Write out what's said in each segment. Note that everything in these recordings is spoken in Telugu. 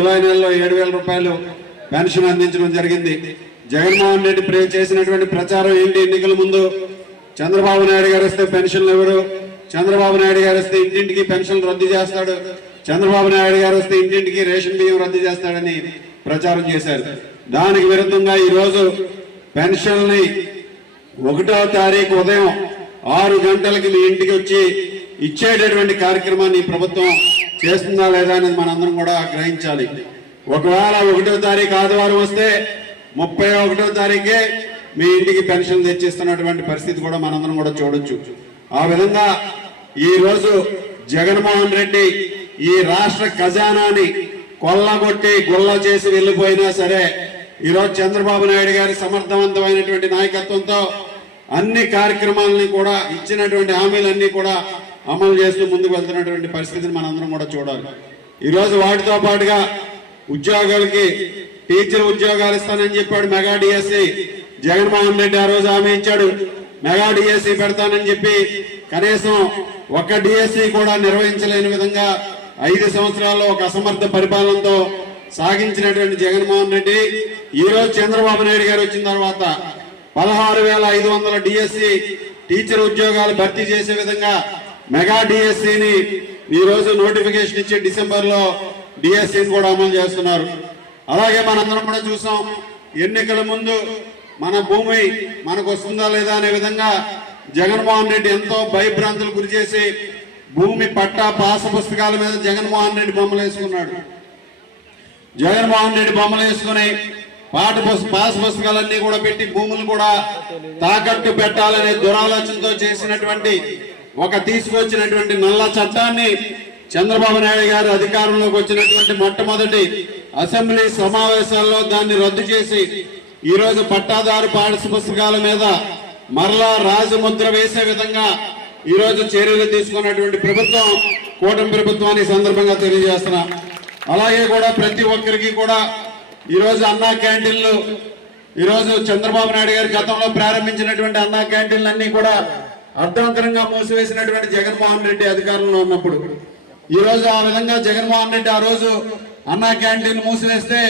జూలై నెలలో ఏడు వేల రూపాయలు పెన్షన్ అందించడం జరిగింది. జగన్మోహన్ రెడ్డి ప్రే చేసినటువంటి ప్రచారం ఏంటి? ఎన్నికల ముందు చంద్రబాబు నాయుడు గారు వస్తే పెన్షన్లు ఎవరు? చంద్రబాబు నాయుడు గారు వస్తే ఇంటింటికి పెన్షన్లు రద్దు చేస్తాడు. చంద్రబాబు నాయుడు గారు వస్తే ఇంటింటికి రేషన్ బియ్యం రద్దు చేస్తాడని ప్రచారం చేశారు. దానికి విరుద్ధంగా ఈ రోజు పెన్షన్ని ఒకటో తారీఖు ఉదయం ఆరు గంటలకి మీ ఇంటికి వచ్చి ఇచ్చేటటువంటి కార్యక్రమాన్ని ప్రభుత్వం చేస్తుందా లేదా అనేది మనందరం కూడా గ్రహించాలి. ఒకవేళ ఒకటో తారీఖు ఆదివారం వస్తే ముప్పై ఒకటో తారీఖే మీ ఇంటికి పెన్షన్ తెచ్చిస్తున్నటువంటి పరిస్థితి కూడా మనందరం కూడా చూడొచ్చు. ఆ విధంగా ఈరోజు జగన్మోహన్ రెడ్డి ఈ రాష్ట్ర ఖజానాని కొల్లగొట్టి గుల్ల చేసి వెళ్ళిపోయినా సరే ఈ రోజు చంద్రబాబు నాయుడు గారి సమర్థవంతమైనటువంటి నాయకత్వంతో అన్ని కార్యక్రమాలని కూడా ఇచ్చినటువంటి హామీలన్నీ కూడా అమలు చేస్తూ ముందుకు వెళ్తున్నటువంటి పరిస్థితిని మనందరం కూడా చూడాలి. ఈరోజు వాటితో పాటుగా ఉద్యోగాలకి టీచర్ ఉద్యోగాలు ఇస్తానని చెప్పాడు మెగా డిఎస్సి. జగన్మోహన్ రెడ్డి ఆ రోజు హామీ ఇచ్చాడు. మెగా డిఎస్సి పెడతానని చెప్పి కనీసం ఒక డిఎస్సి కూడా నిర్వహించలేని విధంగా ఐదు సంవత్సరాల్లో ఒక అసమర్థ పరిపాలనతో సాగించినటువంటి జగన్మోహన్ రెడ్డి. ఈ రోజు చంద్రబాబు నాయుడు గారు వచ్చిన తర్వాత పదహారు వేల ఐదు వందల డిఎస్సి టీచర్ ఉద్యోగాలు భర్తీ చేసే విధంగా మెగా డిఎస్సిని ఈ రోజు నోటిఫికేషన్ ఇచ్చి డిసెంబర్లో డిఎస్సిని కూడా అమలు చేస్తున్నారు. అలాగే మనందరం కూడా చూసాం ఎన్నికల ముందు మన భూమి మనకు వస్తుందా లేదా అనే విధంగా జగన్మోహన్ రెడ్డి ఎంతో భయభ్రాంతులు గురి చేసి భూమి పట్టా పాస పుస్తకాల మీద జగన్మోహన్ రెడ్డి బొమ్మలు వేసుకున్నాడు. జగన్మోహన్ రెడ్డి బొమ్మలు వేసుకుని పాట పాస పాస్ పుస్తకాలన్నీ కూడా పెట్టి భూములు కూడా తాకట్టు పెట్టాలనే దురాలోచనతో చేసినటువంటి ఒక తీసుకొచ్చినటువంటి నల్ల చట్టాన్ని చంద్రబాబు నాయుడు గారు అధికారంలోకి వచ్చినటువంటి మొట్టమొదటి అసెంబ్లీ సమావేశాల్లో దాన్ని రద్దు చేసి ఈరోజు పట్టాదారు పాఠ్య పుస్తకాల మీద మరలా రాజముద్ర వేసే విధంగా ఈరోజు చర్యలు తీసుకున్నటువంటి ప్రభుత్వం కూటమి ప్రభుత్వాన్ని సందర్భంగా తెలియజేస్తున్నా. అలాగే కూడా ప్రతి ఒక్కరికి కూడా ఈరోజు అన్నా క్యాంటీన్లు ఈరోజు చంద్రబాబు నాయుడు గారి గతంలో ప్రారంభించినటువంటి అన్నా క్యాంటీన్లన్నీ కూడా అర్థవంతరంగా మూసివేసినటువంటి జగన్మోహన్ రెడ్డి అధికారంలో ఉన్నప్పుడు ఈ రోజు ఆ విధంగా జగన్మోహన్ రెడ్డి ఆ రోజు అన్నా క్యాంటీన్ మూసివేస్తే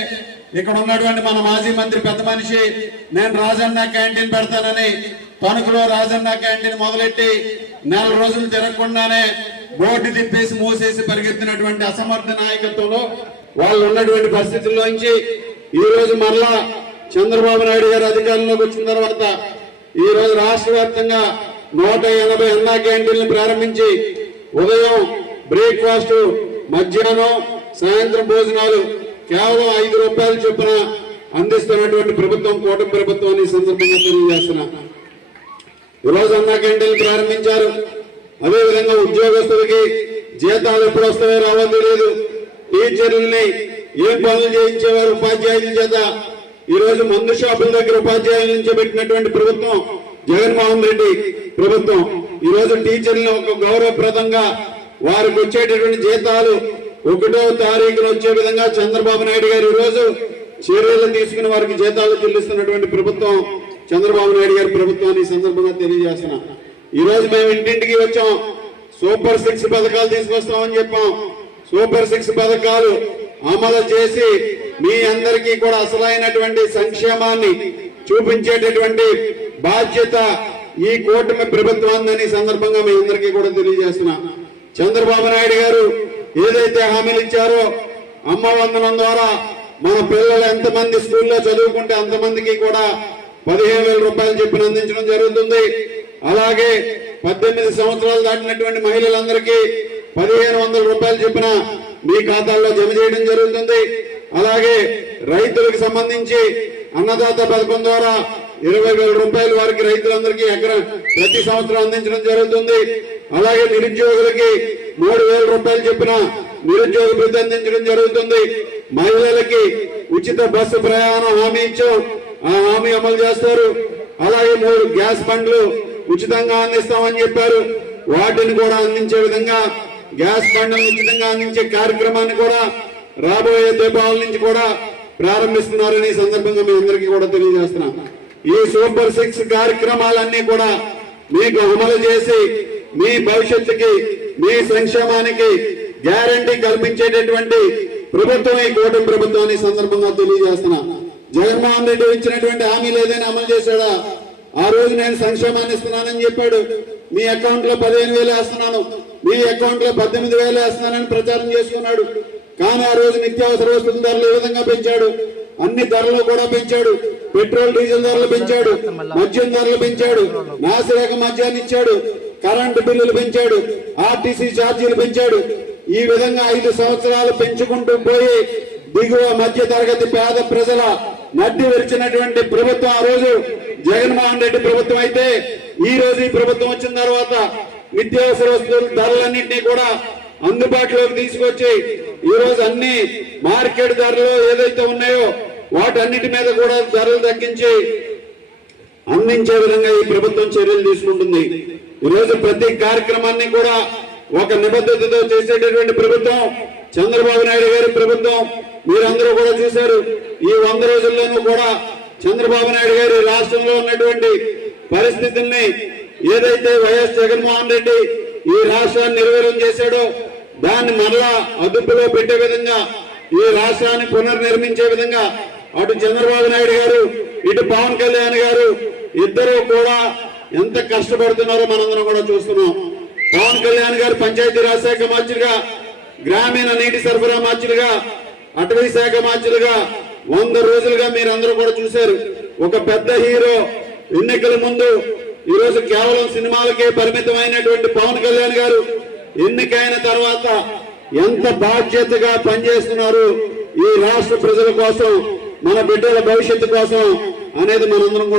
ఇక్కడ ఉన్నటువంటి మన మాజీ మంత్రి పెద్ద మనిషి నేను రాజన్న క్యాంటీన్ పెడతానని తణుకులో రాజన్న క్యాంటీన్ మొదలెట్టి నెల రోజులు తిరగకుండానే బోర్డు తిప్పేసి మూసేసి పరిగెత్తినటువంటి అసమర్థ నాయకత్వంలో వాళ్ళు ఉన్నటువంటి పరిస్థితుల్లోంచి ఈ రోజు మరలా చంద్రబాబు నాయుడు గారు అధికారంలోకి వచ్చిన తర్వాత ఈ రోజు రాష్ట్ర వ్యాప్తంగా నూట ఎనభై అన్నా క్యాంటీన్లు ప్రారంభించి ఉదయం బ్రేక్ఫాస్ట్ మధ్యాహ్నం సాయంత్రం భోజనాలు కేవలం ఐదు రూపాయలు చొప్పున అందిస్తున్నటువంటి ప్రభుత్వం కూటమి ప్రభుత్వం ఈ సందర్భంగా తెలియజేస్తున్నా. ఈరోజు అన్నా క్యాంటీన్లు ప్రారంభించారు. అదే విధంగా ఉద్యోగస్తులకి జీతాలు ఎప్పుడు వస్తాయో రావో తెలియదు. టీచర్లని ఏ పనులు చేయించేవారు ఉపాధ్యాయుల చేత? ఈరోజు మందు షాపుల దగ్గర ఉపాధ్యాయుల నుంచి పెట్టినటువంటి ప్రభుత్వం జగన్మోహన్ రెడ్డి ప్రభుత్వం. ఈ రోజు టీచర్లను ఒక గౌరవప్రదంగా వారికి వచ్చేటటువంటి జీతాలు ఒకటో తారీఖున వచ్చే విధంగా చంద్రబాబు నాయుడు గారు ఈ రోజు చర్యలు తీసుకుని వారికి జీతాలు చెల్లిస్తున్నటువంటి ప్రభుత్వం చంద్రబాబు నాయుడు గారి ప్రభుత్వాన్ని సందర్భంగా తెలియజేస్తున్నా. ఈ రోజు మేము ఇంటింటికి వచ్చాం. సూపర్ సిక్స్ పథకాలు తీసుకొస్తామని చెప్పాం. సూపర్ సిక్స్ పథకాలు అమలు చేసి మీ అందరికీ కూడా అసలైనటువంటి సంక్షేమాన్ని చూపించేటటువంటి బాధ్యత ఈ కూటమి ప్రభుత్వాన్ని సందర్భంగా మీ అందరికీ కూడా తెలియజేస్తున్నా. చంద్రబాబు నాయుడు గారు ఏదైతే హామీలు ఇచ్చారో అమ్మ వందనం ద్వారా మన పిల్లలు ఎంతమంది స్కూల్లో చదువుకుంటే అంతమందికి కూడా పదిహేను వేల రూపాయలు చెప్పిన అందించడం జరుగుతుంది. అలాగే పద్దెనిమిది సంవత్సరాలు దాటినటువంటి మహిళలందరికీ పదిహేను వందల రూపాయలు చెప్పిన మీ ఖాతాల్లో జమ చేయడం జరుగుతుంది. అలాగే రైతులకు సంబంధించి అన్నదాత పథకం ద్వారా ఇరవై వేల రూపాయలు వారికి రైతులందరికీ ఎకరం ప్రతి సంవత్సరం అందించడం జరుగుతుంది. అలాగే నిరుద్యోగులకి మూడు వేల రూపాయలు చెప్పిన నిరుద్యోగ వృద్ధి అందించడం జరుగుతుంది. మహిళలకి ఉచిత బస్సు ప్రయాణం హామీ ఇచ్చాం. ఆ హామీ అమలు చేస్తారు. అలాగే మూడు గ్యాస్ బండ్లు ఉచితంగా అందిస్తామని చెప్పారు. వాటిని కూడా అందించే విధంగా గ్యాస్ బండ్లను ఉచితంగా అందించే కార్యక్రమాన్ని కూడా రాబోయే దీపావళి నుంచి కూడా ప్రారంభిస్తున్నారని సందర్భంగా మీ అందరికీ కూడా తెలియజేస్తున్నాం ఈ సూపర్ సిక్స్ కార్యక్రమాలన్నీ కూడా మీకు అమలు చేసి మీ భవిష్యత్తుకి మీ సంక్షేమానికి గ్యారంటీ కల్పించేటటువంటి ప్రభుత్వం ఈ కూటమి ప్రభుత్వాన్ని సందర్భంగా తెలియజేస్తున్నా. జగన్మోహన్ రెడ్డి ఇచ్చినటువంటి హామీలు ఏదైనా అమలు చేశాడా? ఆ రోజు నేను సంక్షేమాన్ని ఇస్తున్నానని చెప్పాడు. మీ అకౌంట్లో పదిహేను వేలు వేస్తున్నాను. మీ అకౌంట్లో పద్దెనిమిది వేలు వేస్తున్నానని ప్రచారం చేసుకున్నాడు. కానీ ఆ రోజు నిత్యావసర వస్తువుల ధరలు ఏ విధంగా పెంచాడు? అన్ని ధరలు కూడా పెంచాడు. పెట్రోల్ డీజిల్ ధరలు పెంచాడు. మద్యం ధరలు పెంచాడు. నాసిరేఖ మద్యాన్ని ఇచ్చాడు. కరెంటు బిల్లులు పెంచాడు. ఆర్టీసీ ఛార్జీలు పెంచాడు. ఈ విధంగా ఐదు సంవత్సరాలు పెంచుకుంటూ పోయి దిగువ మధ్య తరగతి పేద ప్రజల నడ్డి విరిచినటువంటి ప్రభుత్వం ఆ రోజు జగన్మోహన్ రెడ్డి ప్రభుత్వం అయితే ఈ రోజు ఈ ప్రభుత్వం వచ్చిన తర్వాత నిత్యావసర వస్తువుల ధరలన్నింటినీ కూడా అందుబాటులోకి తీసుకొచ్చి ఈ రోజు అన్ని మార్కెట్ ధరలు ఏదైతే ఉన్నాయో వాటన్నిటి మీద కూడా ధరలు తగ్గించి అందించే విధంగా ఈ ప్రభుత్వం చర్యలు తీసుకుంటుంది. ఈ రోజు ప్రతి కార్యక్రమాన్ని కూడా ఒక నిబద్ధతతో చేసేటటువంటి ప్రభుత్వం చంద్రబాబు నాయుడు గారి ప్రభుత్వం మీరందరూ కూడా చూశారు. ఈ వంద రోజుల్లోనూ కూడా చంద్రబాబు నాయుడు గారి రాష్ట్రంలో ఉన్నటువంటి పరిస్థితుల్ని ఏదైతే వైఎస్ జగన్మోహన్ రెడ్డి ఈ రాష్ట్రాన్ని నిర్వీర్యం చేశాడో దాన్ని మరలా అదుపులో పెట్టే విధంగా ఈ రాష్ట్రాన్ని పునర్నిర్మించే విధంగా అటు చంద్రబాబు నాయుడు గారు ఇటు పవన్ కళ్యాణ్ గారు ఇద్దరు కూడా ఎంత కష్టపడుతున్నారో మనందరం కూడా చూస్తున్నాం. పవన్ కళ్యాణ్ గారు పంచాయతీరాజ్ శాఖ మార్చులుగా గ్రామీణ నీటి సరఫరా మార్చులుగా అటవీ శాఖ మార్చులుగా వంద రోజులుగా మీరందరూ కూడా చూశారు. ఒక పెద్ద హీరో ఎన్నికల ముందు ఈరోజు కేవలం సినిమాలకే పరిమితమైనటువంటి పవన్ కళ్యాణ్ గారు ఎన్నికైన తర్వాత ఎంత బాధ్యతగా పనిచేస్తున్నారు ఈ రాష్ట్ర ప్రజల కోసం మన బిడ్డల భవిష్యత్తు కోసం అనేది మనందరం కూడా